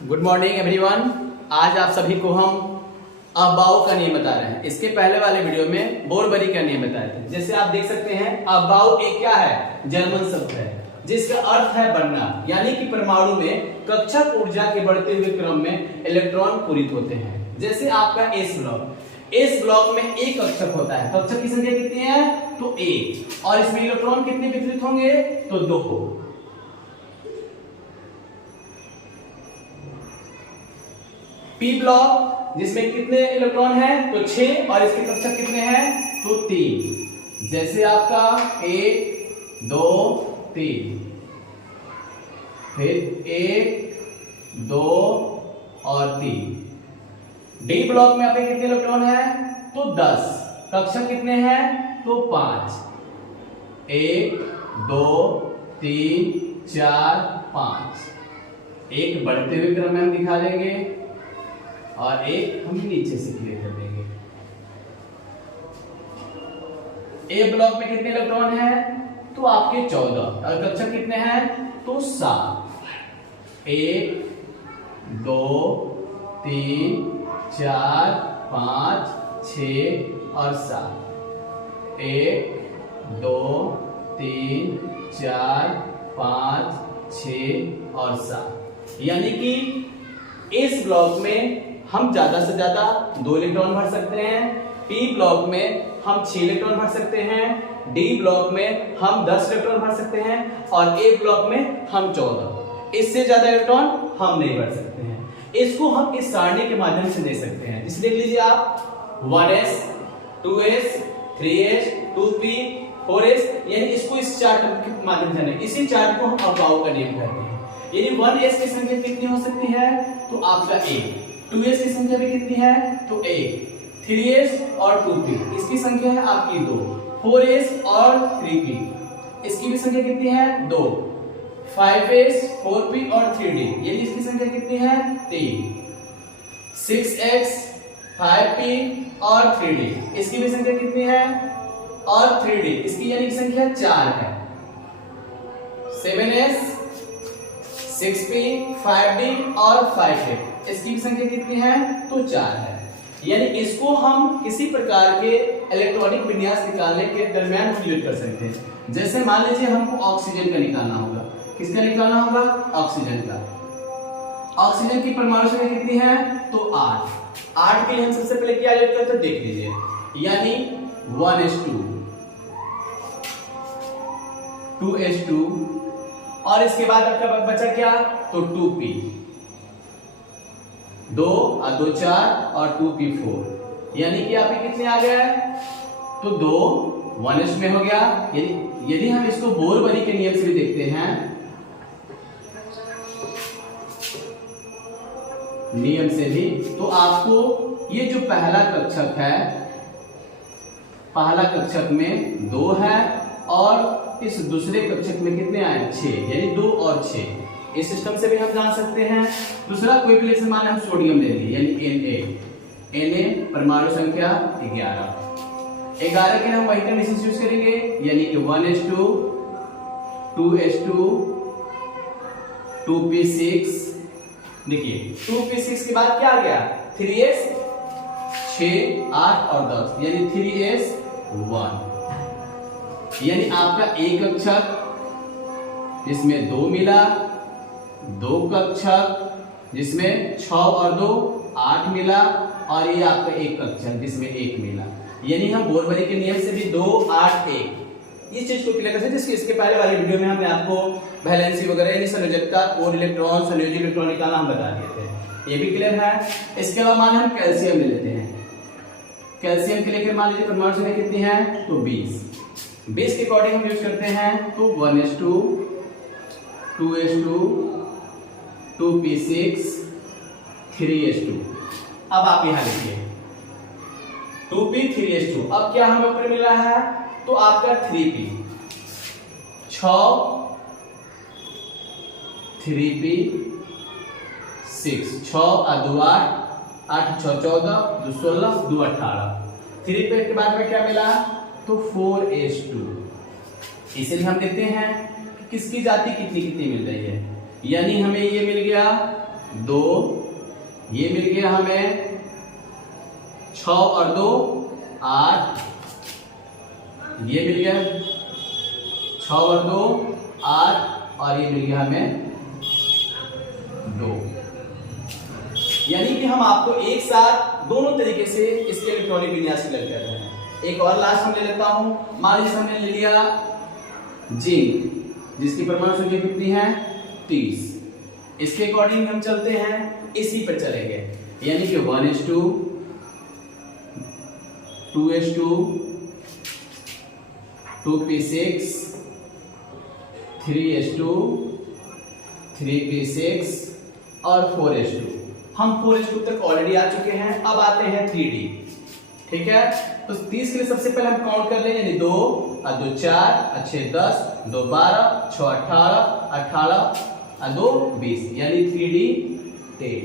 Good morning everyone. आज आप सभी को हम अबाउ का नियम बता रहे हैं। इसके पहले वाले वीडियो में बोरबरी का नियम बताए थे। जैसे आप देख सकते हैं अबाउ एक क्या है, जर्मन शब्द है जिसका अर्थ है बढ़ना, यानी कि परमाणु में कक्षक ऊर्जा के बढ़ते हुए क्रम में इलेक्ट्रॉन पूरित होते हैं। जैसे आपका एस ब्लॉक में एक कक्षक होता है। कक्षक की संख्या कितनी है? तो एक, और इसमें इलेक्ट्रॉन कितने वितरित होंगे? तो दो। पी ब्लॉक जिसमें कितने इलेक्ट्रॉन हैं? तो 6, और इसके कक्षक कितने हैं? तो 3। जैसे आपका 1 2 3, फिर 1 2 और 3। डी ब्लॉक में आपके कितने इलेक्ट्रॉन हैं? तो 10। कक्षक कितने हैं? तो 5। 1 2 3 4 5। एक बढ़ते हुए क्रम में हम दिखा देंगे और एक हम नीचे से क्लियर कर देंगे। ए ब्लॉक में कितने इलेक्ट्रॉन हैं? तो आपके 14, और कक्षक कितने हैं? तो 7। 1 2 3 4 5 6 और 7। 1 2 3 4 5 6 और 7। यानी कि इस ब्लॉक में हम ज्यादा से ज्यादा 2 इलेक्ट्रॉन भर सकते हैं। पी ब्लॉक में हम 6 इलेक्ट्रॉन भर सकते हैं। डी ब्लॉक में हम 10 इलेक्ट्रॉन भर सकते हैं, और ए ब्लॉक में हम 14। इससे ज्यादा इलेक्ट्रॉन हम नहीं भर सकते हैं। इसको हम इस सारणी के माध्यम से दे सकते हैं। जिसलिए लिख लीजिए आप 1s 2s 3s 2p 4s, यानी इसको इस चार्ट के माध्यम से नहीं, इसी चार्ट को हम अबाउ का नियम कहते हैं। यानी 1s की संख्या कितनी हो सकती है? तो आपका 1। 2s की संख्या भी कितनी है? तो 1। 3s और 2p, इसकी संख्या है आपकी 2। 4s और 3p, इसकी भी संख्या कितनी है? 2। 5s 4p और 3d, यानी इसकी संख्या कितनी है? 3। 6x 5p और 3d, इसकी भी संख्या कितनी है? और 3d, इसकी यानी संख्या 4 है। 7s 6p 5d और 5a, इसकी भी संख्या कितनी है? तो 4 है। यानी इसको हम किसी प्रकार के इलेक्ट्रॉनिक विन्यास निकालने के दरमियान यूज कर सकते हैं। जैसे मान लीजिए हमको ऑक्सीजन का निकालना होगा। किसका निकालना होगा? ऑक्सीजन का। ऑक्सीजन की परमाणु संख्या कितनी है? तो 8। 8 के लिए हम सबसे पहले क्या यूज करते हैं? देख लीजिए, यानी 1s2 2s2, और इसके बाद आपका बचा क्या? तो 2p, 2 और 2 4 और 2p 4, यानी कि आपके कितने आ गए? तो 2 1s में हो गया। यदि हम इसको बोरबरी के नियम से भी देखते हैं, नियम से भी, तो आपको ये जो पहला कक्षक है, पहला कक्षक में 2 है, और इस दूसरे कक्षक में कितने आए? 6, यानी 2 और 6। इस सिस्टम से भी हम जान सकते हैं। दूसरा कोई भी लेसन मान हम सोडियम ले लिए, यानी Na परमाणु संख्या 11। 11 के लिए हम वही कंडीशन यूज करेंगे, यानी कि 1s2 2s2 2p6। देखिए 2p6 के बाद क्या आ गया? 3s 6 8 और 10, यानी 3s 1। यानी आपका एक कक्षक जिसमें 2 मिला, 2 कक्षक जिसमें 6 और 2 8 मिला, और ये आपका एक कक्षक जिसमें 1 मिला। यानी हम बोरबरी के नियम से भी 2 8 1 इस चीज को क्लियर कर सकते हैं। जिसके इसके पहले वाले वीडियो में हमने आपको वैलेंसी वगैरह यानी संयोजकता और इलेक्ट्रॉन संयोजी इलेक्ट्रॉन निकालना हम बता दिए थे, ये भी क्लियर है। इसके बाद मान हम कैल्शियम ले लेते हैं। कैल्शियम के लिए मान लीजिए परमाणु संख्या कितनी है? तो 20। 20 के अकॉर्डिंग हम यूज करते हैं, तो 1s2 2s2 2p6 3s2। अब आप यहां लिखिए 2p 3s2। अब क्या हमें ऊपर मिला है? तो आपका 3p 6 3p 6, 6 और 2 8 8 6 14 2 16 2 18। 3p के बाद में क्या मिला? तो 4s2। इसे हम देखते हैं कि किसकी जाति कितनी कितनी मिल रही है। यानी हमें ये मिल गया 2, ये मिल गया हमें 6 और 2 8, ये मिल गया 6 और 2 8 और ये मिल गया हमें 2। यानी कि हम आपको एक साथ दोनों तरीके से इसके इलेक्ट्रॉनिक विन्यास की लग कर रहे हैं। एक और लास्ट हम ले लेता हूं। मान लीजिए हमने ले लिया जिंक, जिसकी परमाणु संख्या कितनी है 30। इसके अकॉर्डिंग हम चलते हैं, इसी पर चलेंगे। यानी कि 1:2, 2:2, 2p6, 3:2, 3p6 और 4:2। हम 4:2 तक ऑलरेडी आ चुके हैं। अब आते हैं 3D। ठीक है, तो 30 के लिए सबसे पहले हम काउंट कर लें, यानी 2 और 2 4 और 6 10, 2 12, 6 18, 18 और 2 20, यानी 3D 10।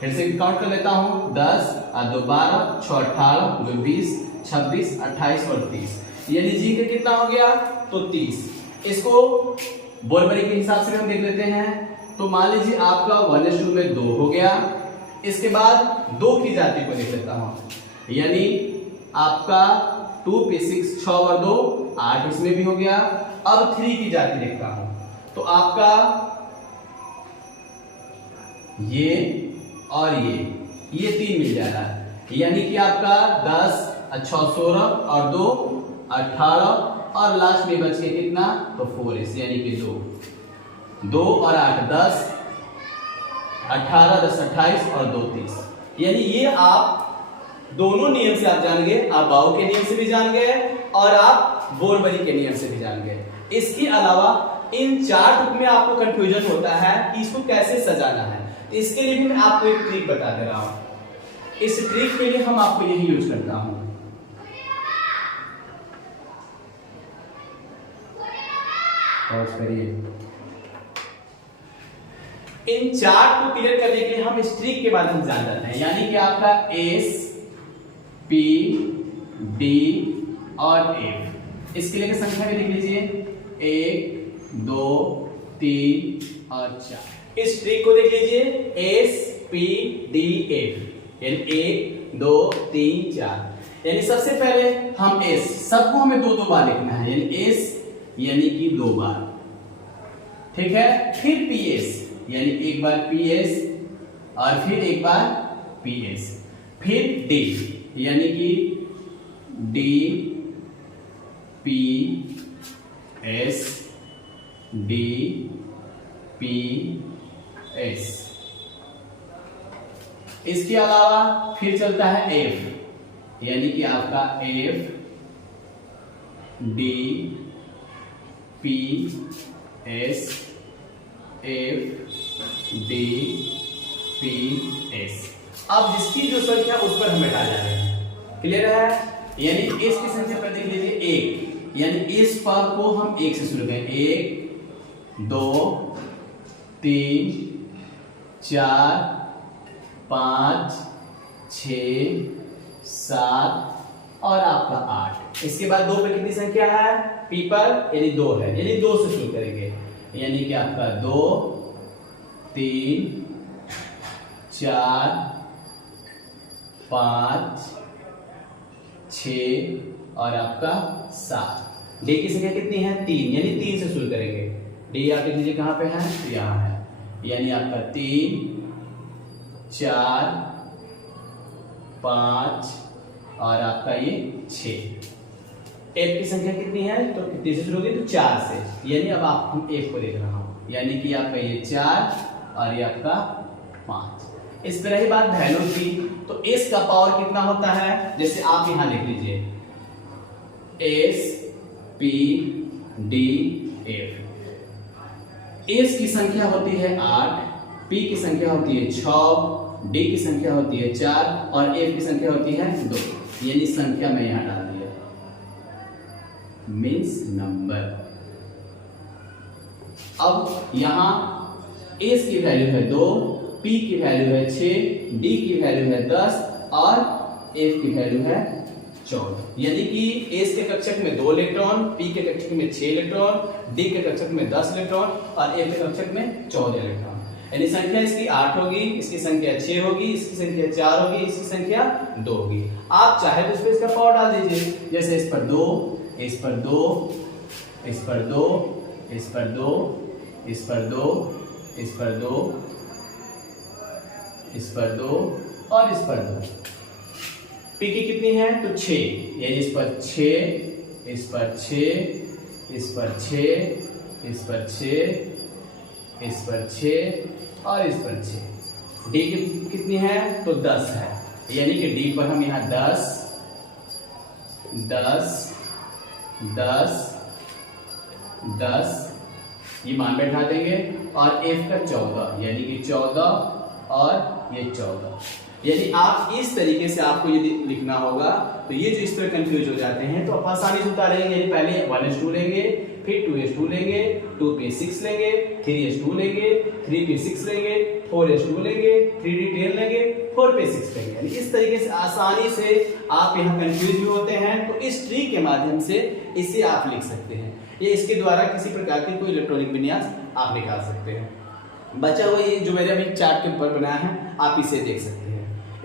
फिर से काउंट कर लेता हूं, 10 और 2 12, 6 18, 2 20, 26, 28 और 30, यानी जी का कितना हो गया तो 30। इसको बोरबरी के हिसाब से हम देख लेते हैं। तो मान लीजिए आपका 1:2 में 2 हो गया। इसके बाद 2 की जाति को देख लेता हूं, यानी आपका 2p6 6 और 2 8, इसमें भी हो गया। अब 3 की जाति देखता हूं, तो आपका ये और ये 3 मिल जा रहा है, यानी कि आपका 10 और 6 16 और 2 18 और लास्ट में बच के कितना तो 4, यानी कि 2 और 8 10, 18 10 28 और 2 30। यानी ये आप दोनों नियम से आप जान गए, आप बाउ के नियम से भी जान गए और आप बोरबरी के नियम से भी जान गए। इसके अलावा इन 4 टुक में आपको कंफ्यूजन होता है कि इसको कैसे सजाना है, तो इसके लिए भी मैं आपको एक ट्रिक बता दे रहा हूं। इस ट्रिक के लिए हम आपको यही यूज करता हूं। पॉज करिए। इन 4 को क्लियर करने के लिए हम इस ट्रिक के माध्यम से जान जाते हैं, यानी कि आपका S P D और F। इसके लिए संख्या भी लिख लीजिए 1 2 3 और 4। इस ट्रिक को देख लीजिए S P D F, यानी 1 2 3 4। यानी सबसे पहले हम S, सबको हमें 2 बार लिखना है, यानी S यानी कि 2 बार। ठीक है, फिर PS, यानी एक बार PS और फिर एक बार PS, फिर D यानी कि D P S D P S। इसके अलावा फिर चलता है F, यानी कि आपका F D P S F D P S। अब जिसकी जो संख्या उस पर हमें डाल जाए, क्लियर है। यानी इस की संख्या पर देख लीजिए 1, यानी इस पर को हम 1 से शुरू करें, 1 2 3 4 5 6 7 और आपका 8। इसके बाद 2 पे कितनी संख्या है P पर, यानी 2 है, यानी 2 से शुरू करेंगे, यानी कि आपका 2 3 4 5 6 और आपका 7। डी की संख्या कितनी है 3, यानी 3 से शुरू करेंगे। डी आप लिख लीजिए कहां पे है, तो यहां है, यानी आपका 3 4 5 और आपका ये 6। एफ की संख्या कितनी है, तो कितने से शुरू होगी, तो 4 से, यानी अब आप हम एफ को देख रहा हूं, यानी कि आपका ये 4 और ये आपका 5। इस तरह ही बात वैल्यू की, तो एस का पावर कितना होता है, जैसे आप यहां लिख लीजिए S P D F. S की संख्या होती है 8, पी की संख्या होती है 6, डी की संख्या होती है 4 और एफ की संख्या होती है 2, यानी संख्या में यहां डाल दिया, मीन्स नंबर। अब यहां एस की वैल्यू है 2, पी की वैल्यू है 6, डी की वैल्यू है 10 और एफ की वैल्यू है 14, यानी कि एस के कक्षक में 2 इलेक्ट्रॉन, पी के कक्षक में 6 इलेक्ट्रॉन, डी के कक्षक में 10 इलेक्ट्रॉन और एफ के कक्षक में 14 इलेक्ट्रॉन। यानी संख्या इसकी 8 होगी, इसकी संख्या 6 होगी, इसकी संख्या 4 होगी, इसकी संख्या 2 होगी। आप चाहे तो इस पर इसका पावर डाल दीजिए, जैसे इस पर 2, इस पर 2, इस पर 2, इस पर 2, इस पर 2, इस पर 2, इस पर 2 और इस पर 2। पी की कितनी है तो 6, यानी इस पर 6, इस पर 6, इस पर 6, इस पर 6, इस पर 6 और इस पर 6। डी की कितनी है तो 10 है, यानी कि डी पर हम यहाँ 10, 10, 10, 10 ये मान बैठा देंगे और एफ का 14, यानी कि 14 और ये 14। यानी आप इस तरीके से आपको यदि लिखना होगा तो ये जो इस तरह कंफ्यूज हो जाते हैं तो आप आसानी से उतारेंगे। यानी पहले 1s2 लेंगे, फिर 2s2 लेंगे, 2p6 लेंगे, 3s2 लेंगे, 3p6 लेंगे, 4s2 लेंगे, 3d10 लेंगे, 4p6 लेंगे। यानी इस तरीके से आसानी से आप यहाँ कंफ्यूज भी होते हैं तो इस ट्री के माध्यम से इसे आप लिख सकते हैं। ये इसके द्वारा किसी प्रकार की कोई इलेक्ट्रॉनिक विन्यास आप निकाल सकते हैं। बचा हुआ ये जो मैंने अभी चार्ट के ऊपर बनाया है आप इसे देख सकते हैं।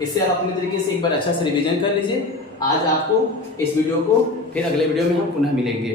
इससे आप अपने तरीके से एक बार अच्छा से रिवीजन कर लीजिए। आज आपको इस वीडियो को फिर अगले वीडियो में हम पुनः मिलेंगे।